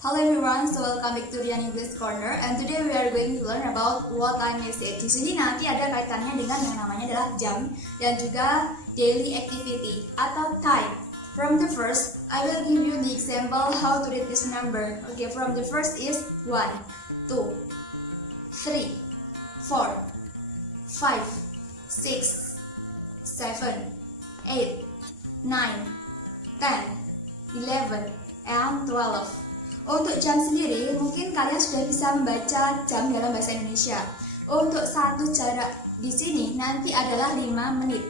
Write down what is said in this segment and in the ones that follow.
Hello everyone, so welcome back to Rian English Corner, and today we are going to learn about what time is it. Di sini nanti ada kaitannya dengan yang namanya adalah jam dan juga daily activity atau time. From the first, I will give you the example how to read this number. Okay, from the first is 1, 2, 3, 4, 5, 6, 7, 8, 9, 10, 11, and 12. Untuk jam sendiri, mungkin kalian sudah bisa membaca jam dalam bahasa Indonesia. Untuk satu jarak di sini nanti adalah 5 menit.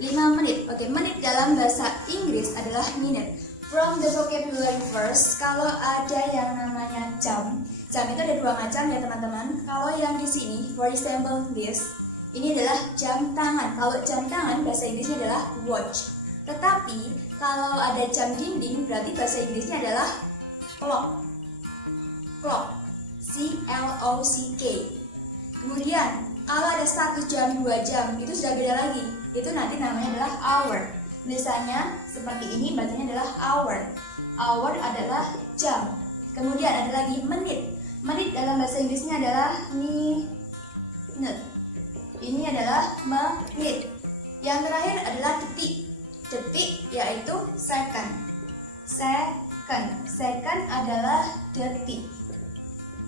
5 menit. Oke, menit dalam bahasa Inggris adalah minute. From the vocabulary first, kalau ada yang namanya jam itu ada dua macam ya teman-teman. Kalau yang di sini, for example this, ini adalah jam tangan. Kalau jam tangan bahasa Inggrisnya adalah watch. Tetapi kalau ada jam dinding berarti bahasa Inggrisnya adalah clock. Clock. C-L-O-C-K. Kemudian kalau ada 1 jam, 2 jam itu sudah beda lagi. Itu nanti namanya adalah hour. Misalnya seperti ini bacanya adalah hour. Hour adalah jam. Kemudian ada lagi menit. Menit dalam bahasa Inggrisnya adalah minute. Ini adalah menit. Yang terakhir adalah detik. Detik yaitu second. Second adalah detik.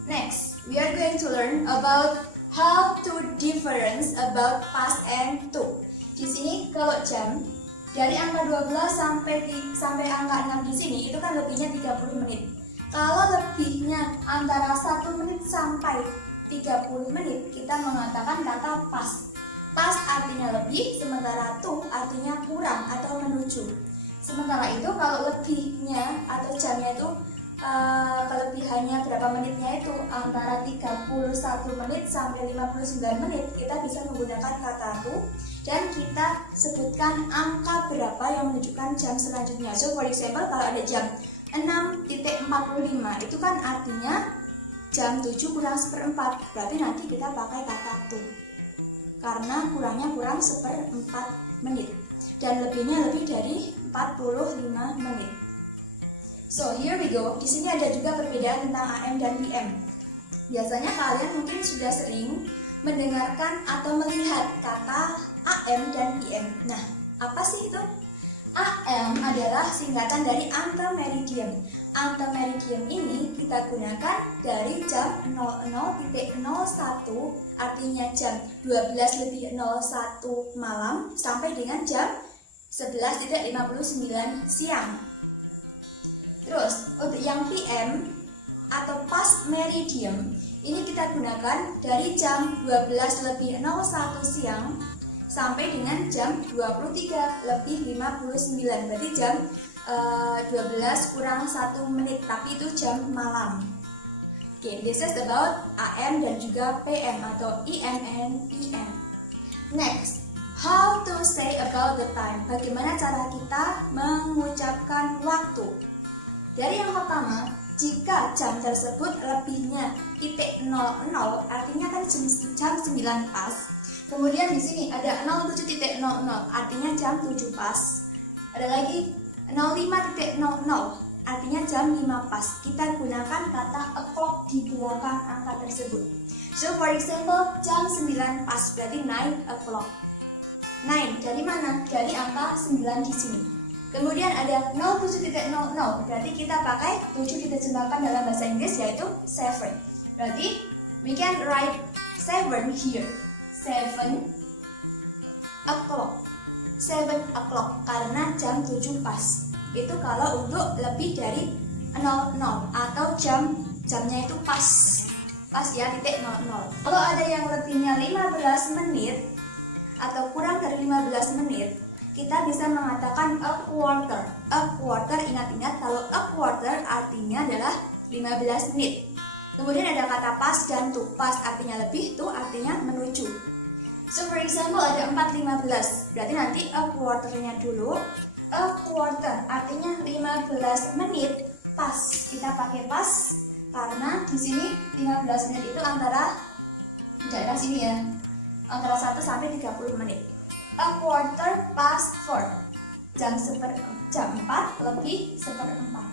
Next, we are going to learn about how to difference about past and to. Di sini kalau jam dari angka 12 sampai angka 6 di sini itu kan lebihnya 30 menit. Kalau lebihnya antara 1 menit sampai 30 menit, kita mengatakan kata past. Past artinya lebih, sementara to artinya kurang atau menuju. Sementara itu kalau lebihnya atau jamnya itu kelebihannya berapa menitnya itu antara 31 menit sampai 59 menit, kita bisa menggunakan kata to dan kita sebutkan angka berapa yang menunjukkan jam selanjutnya. So for example, kalau ada jam 6.45 itu kan artinya jam 7 kurang 1/4, berarti nanti kita pakai kata to karena kurangnya kurang 1/4 menit dan lebihnya lebih dari 45 menit. So here we go. Di sini ada juga perbedaan tentang AM dan PM. Biasanya kalian mungkin sudah sering mendengarkan atau melihat kata AM dan PM. Nah, apa sih itu? AM adalah singkatan dari antemeridian. Antemeridian ini kita gunakan dari jam 00.01 artinya jam 12.01 malam sampai dengan jam 11.59 siang. Terus untuk yang PM atau past meridian ini kita gunakan dari jam 12.01 siang sampai dengan jam 23.59, berarti jam 12 kurang 1 menit, tapi itu jam malam. Okay, this is about AM dan juga PM atau EM and PM. Next, how to say about the time. Bagaimana cara kita mengucapkan waktu? Dari yang pertama, jika jam tersebut lebihnya .00 artinya kan jam 9 pas. Kemudian di sini ada 07.00 artinya jam 7 pas. Ada lagi 05.00 artinya jam 5 pas. Kita gunakan kata o'clock di belakang angka tersebut. So for example, jam 9 pas berarti 9 o'clock. 9 dari mana? Dari angka 9 di sini. Kemudian ada 07.00 berarti kita pakai 7 diterjemahkan dalam bahasa Inggris yaitu 7. Berarti we can write 7 here. 7 o'clock. 7 o'clock karena jam 7 pas. Itu kalau untuk lebih dari 00 atau jamnya itu pas. Pas ya .00. Kalau ada yang lebihnya 15 menit atau kurang dari 15 menit, kita bisa mengatakan a quarter. A quarter, ingat-ingat kalau a quarter artinya adalah 15 menit. Kemudian ada kata pas dan to. Pas artinya lebih, to artinya menuju. So for example ada 4.15, berarti nanti a quarternya dulu. A quarter artinya 15 menit pas. Kita pakai pas karena di sini 15 menit itu antara daerah sini ya, antara 1 sampai 30 menit. A quarter past 4, jam 4 lebih 1/4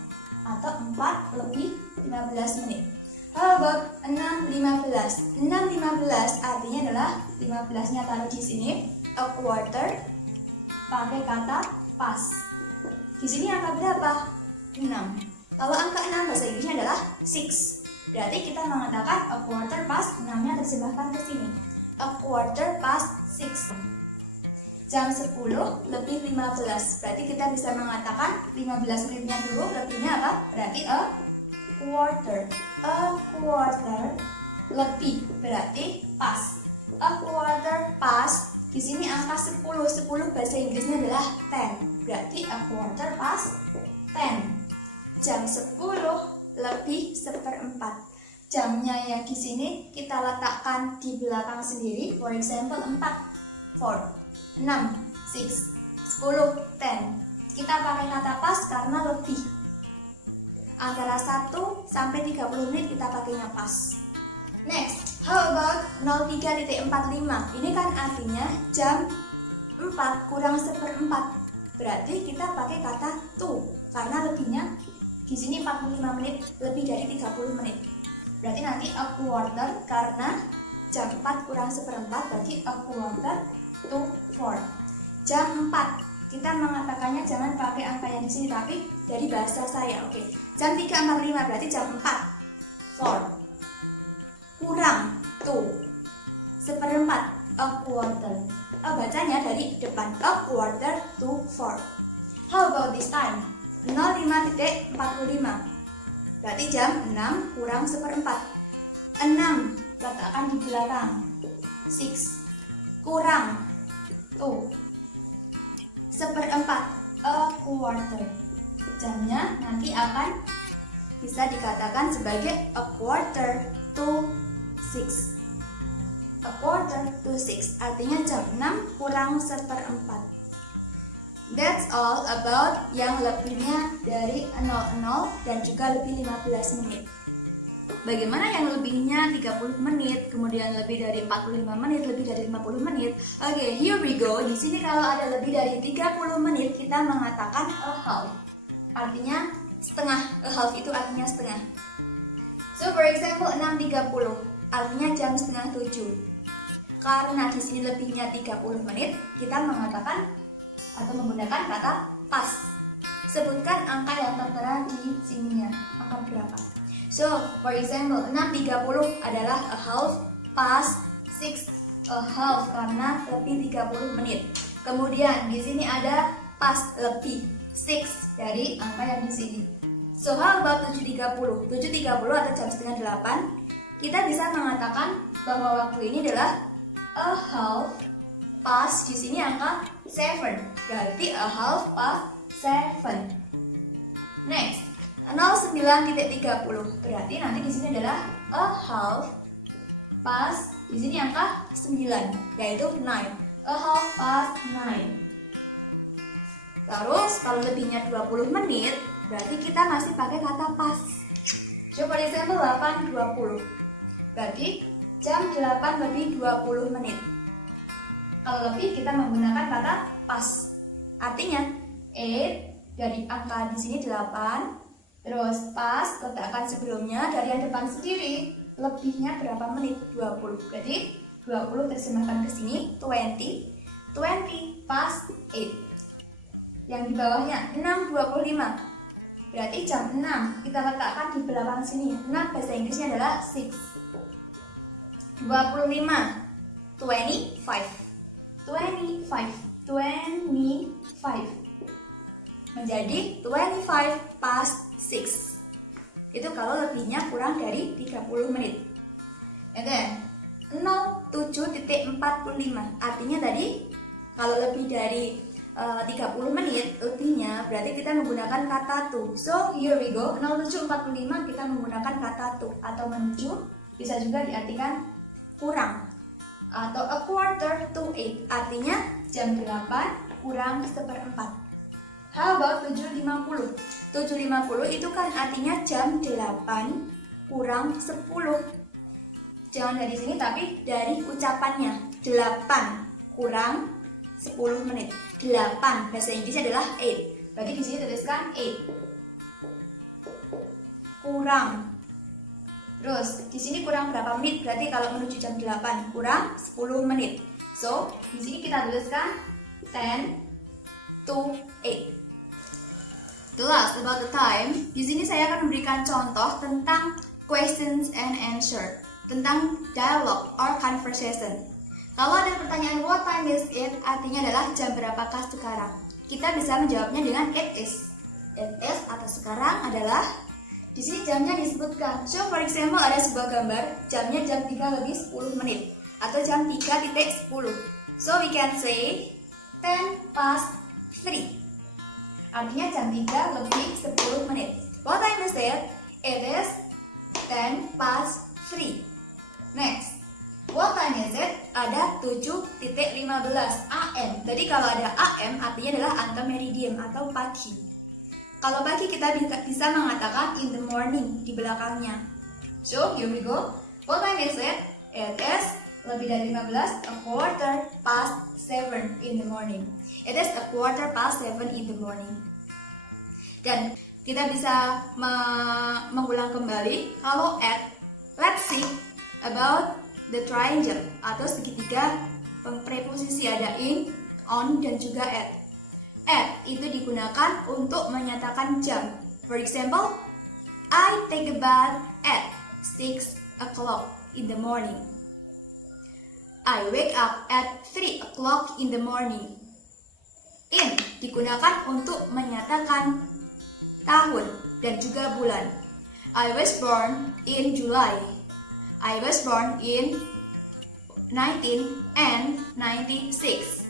atau 4 lebih 15 15 menit. How about 6.15? 6.15 artinya adalah 15-nya taruh di sini, a quarter, pakai kata past. Di sini angka berapa? 6. Kalau angka 6 bahasa Inggrisnya adalah 6. Berarti kita mengatakan a quarter past, 6-nya terjemahkan ke sini. A quarter past 6. Jam 10 lebih 15. Berarti kita bisa mengatakan 15 menitnya dulu, lebihnya apa? Berarti a quarter. A quarter lebih berarti past. A quarter past. Di sini angka 10. 10 bahasa Inggrisnya adalah 10. Berarti a quarter past 10. Jam 10 lebih 1/4. Jamnya yang di sini kita letakkan di belakang sendiri. For example 4, 4, 6, 6, 10, 10. Kita pakai kata pas karena lebih. Antara 1 sampai 30 menit kita pakainya pas. Next, how about 03.45? Ini kan artinya jam 4 kurang 1/4. Berarti kita pakai kata to karena lebihnya di sini 45 menit lebih dari 30 menit. Berarti nanti a quarter karena jam 4 kurang 1/4 berarti a quarter to 4. Jam 4 kita mengatakannya jangan pakai angka yang di sini tapi dari bahasa saya. Oke. Jam 3.45 berarti jam 4. 4 kurang to 1/4, a quarter. Bacanya dari depan, a quarter to 4. How about this time? 05.45. Berarti jam 6 kurang 1/4. 6 letakkan di belakang. 6 kurang to 1/4, a quarter. Jamnya nanti akan bisa dikatakan sebagai a quarter to 6. A quarter to 6 artinya jam 6 kurang 1/4. That's all about yang lebihnya dari 00 dan juga lebih 15 menit. Bagaimana yang lebihnya 30 menit, kemudian lebih dari 45 menit, lebih dari 50 menit? Oke, here we go. Di sini kalau ada lebih dari 30 menit kita mengatakan a half. Artinya setengah. A half itu artinya setengah. So for example 6.30 artinya jam setengah 7. Karena di sini lebihnya 30 menit, kita mengatakan atau menggunakan kata pas. Sebutkan angka yang tertera di sininya. Angka berapa? So, for example, 6.30 adalah a half past 6. A half karena lebih 30 menit. Kemudian di sini ada pas lebih 6 dari angka yang di sini. So, how about 7.30? 7.30 atau jam setengah 8. Kita bisa mengatakan bahwa waktu ini adalah a half past, di sini angka 7. Berarti a half past 7. Next, 09.30. Berarti nanti di sini adalah a half past, di sini angka 9, yaitu 9. A half past 9. Terus kalau lebihnya 20 menit, berarti kita masih pakai kata pas. Coba for example 8.20. Berarti jam 8 lebih 20 menit. Kalau lebih kita menggunakan kata pas. Artinya 8 dari angka di sini 8, terus pas letakkan sebelumnya dari yang depan sendiri, lebihnya berapa menit? 20. Berarti 20 terjemahkan ke sini 20. 20 past 8. Yang di bawahnya 6.25. Berarti jam 6 kita letakkan di belakang sini. 6 bahasa Inggrisnya adalah 6. 25, 25, 25 menjadi 25 past 6. Itu kalau lebihnya kurang dari 30 menit. And then 07.45 artinya tadi kalau lebih dari 30 menit lebihnya berarti kita menggunakan kata to. So here we go. 07.45 kita menggunakan kata to atau menuju, bisa juga diartikan kurang atau a quarter to 8 artinya jam 8 kurang 1/4. How about 7.50? 7.50 itu kan artinya jam 8 kurang 10. Jangan dari sini tapi dari ucapannya. 8 kurang 10 menit. 8 bahasa Inggrisnya adalah 8. Berarti di sini tuliskan 8. Kurang Terus di sini kurang berapa menit? Berarti kalau menuju jam 8 kurang 10 menit. So, di sini kita tuliskan 10 to 8. The last about the time. Di sini saya akan memberikan contoh tentang questions and answer, tentang dialogue or conversation. Kalau ada pertanyaan what time is it, artinya adalah jam berapakah sekarang. Kita bisa menjawabnya dengan it is. It is atau sekarang adalah di sini jamnya disebutkan. So for example ada sebuah gambar jamnya jam 3 lebih 10 menit atau jam 3.10. So we can say 10 past 3. Artinya jam 3 lebih 10 menit. What time is it? It is 10 past 3. Next. What time is it? Ada 7.15 AM. Jadi kalau ada AM artinya adalah angka meridian atau pagi. Kalau pagi kita bisa mengatakan in the morning di belakangnya. So here we go. What time is it? It is lebih dari 15, a quarter past 7 in the morning. It is a quarter past 7 in the morning. Dan kita bisa mengulang kembali kalau at. Let's see about the triangle atau segitiga preposisi ada in, on, dan juga at. At itu digunakan untuk menyatakan jam. For example, I take a bath at 6 o'clock in the morning. I wake up at 3 o'clock in the morning. In digunakan untuk menyatakan tahun dan juga bulan. I was born in July. I was born in 1996.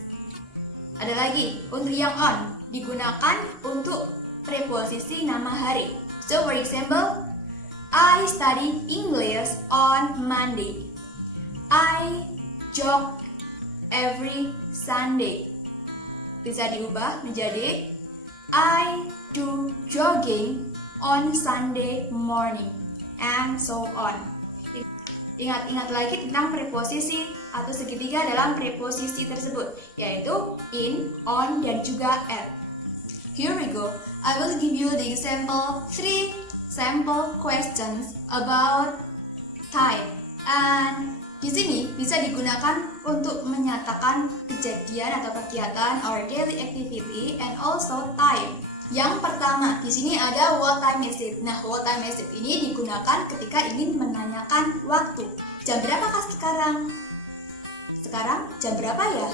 Ada lagi, untuk yang on digunakan untuk preposisi nama hari. So for example, I study English on Monday. I jog every Sunday. Bisa diubah menjadi I do jogging on Sunday morning, and so on. Ingat-ingat lagi tentang preposisi atau segitiga dalam preposisi tersebut, yaitu in, on, dan juga at. Here we go. I will give you the example 3 sample questions about time. And di sini bisa digunakan untuk menyatakan kejadian atau kegiatan or daily activity and also time. Yang pertama, di sini ada what time is it. Nah, what time is it ini digunakan ketika ingin menanyakan waktu. Jam berapakah sekarang? Sekarang jam berapa ya?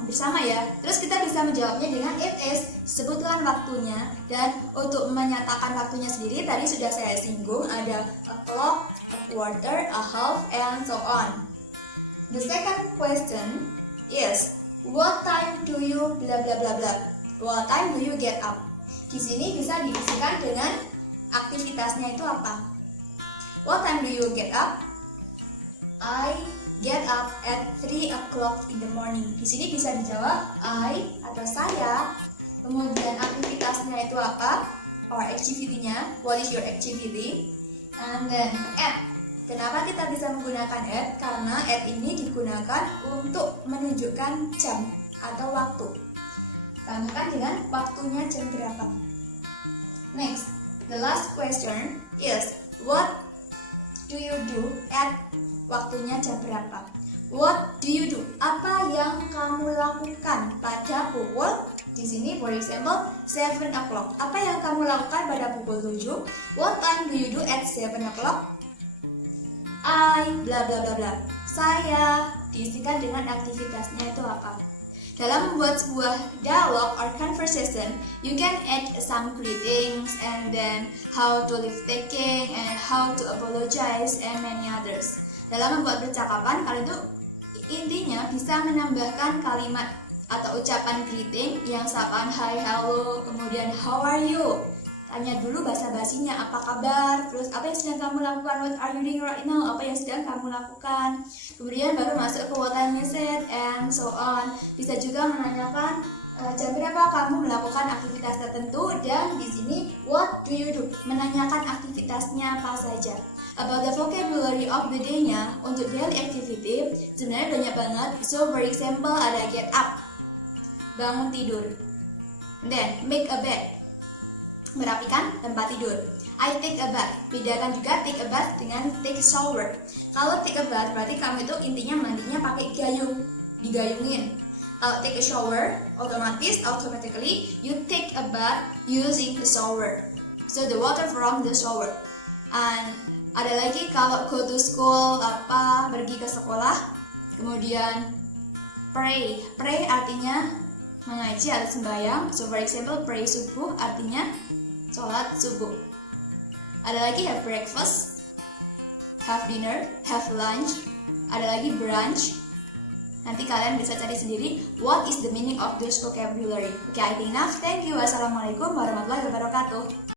Hampir sama ya. Terus kita bisa menjawabnya dengan it is, sebutkan waktunya. Dan untuk menyatakan waktunya sendiri tadi sudah saya singgung, ada a clock, a quarter, a half, and so on. The second question is what time do you blah blah blah blah. What time do you get up? Di sini bisa diisikan dengan aktivitasnya itu apa. What time do you get up? I get up at 3 o'clock in the morning. Di sini bisa dijawab I atau saya. Kemudian aktivitasnya itu apa? Or activity-nya. What is your activity? And then at. Kenapa kita bisa menggunakan at? Karena at ini digunakan untuk menunjukkan jam atau waktu. Tambahkan dengan waktunya jam berapa. Next, the last question is what do you do at waktunya jam berapa? What do you do? Apa yang kamu lakukan pada pukul di sini for example 7 o'clock. Apa yang kamu lakukan pada pukul 7? What time do you do at 7 o'clock? I bla bla bla bla. Saya diisikan dengan aktivitasnya itu apa? Dalam membuat sebuah dialogue or conversation, you can add some greetings and then how to leave taking and how to apologize and many others. Dalam membuat percakapan, kalian tuh intinya bisa menambahkan kalimat atau ucapan greeting yang sapaan hi, hello, kemudian how are you? Tanya dulu basa-basinya, apa kabar, terus apa yang sedang kamu lakukan, what are you doing right now, apa yang sedang kamu lakukan. Kemudian baru masuk ke what time is it, and so on. Bisa juga menanyakan jam berapa kamu melakukan aktivitas tertentu, dan di sini what do you do, menanyakan aktivitasnya apa saja. About the vocabulary of the day-nya, untuk daily activity sebenarnya banyak banget. So for example ada get up, bangun tidur, then make a bed, merapikan tempat tidur. I take a bath. Bedakan juga take a bath dengan take a shower. Kalau take a bath berarti kamu itu intinya mandinya pakai gayung, digayungin. Kalau take a shower, automatically you take a bath using a shower. So the water from the shower. And ada lagi kalau go to school, pergi ke sekolah. Kemudian pray. Pray artinya mengaji atau sembahyang. So for example, pray subuh artinya sholat subuh. Ada lagi have breakfast, have dinner, have lunch. Ada lagi brunch. Nanti kalian bisa cari sendiri what is the meaning of those vocabulary. Okay, I think enough. Thank you. Wassalamualaikum warahmatullahi wabarakatuh.